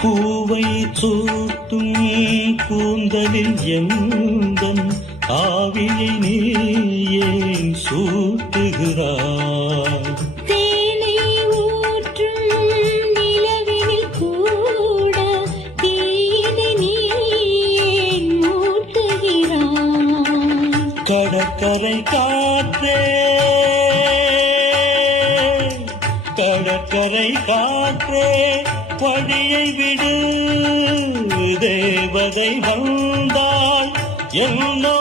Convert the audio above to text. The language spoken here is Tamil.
பூவை சூட்டும் கூந்தலில் எந்தன் ஆவியை நீ ஏன் சூட்டுகிறாய்? தேனை ஊற்றும் நிலவினில் கூட தீனை நீ ஏன் மூட்டுகிறாய்? கடற்கரை காற்றே, கடற்கரை காற்றே வழியை விடு, தேவதை வந்தாள் என்னோ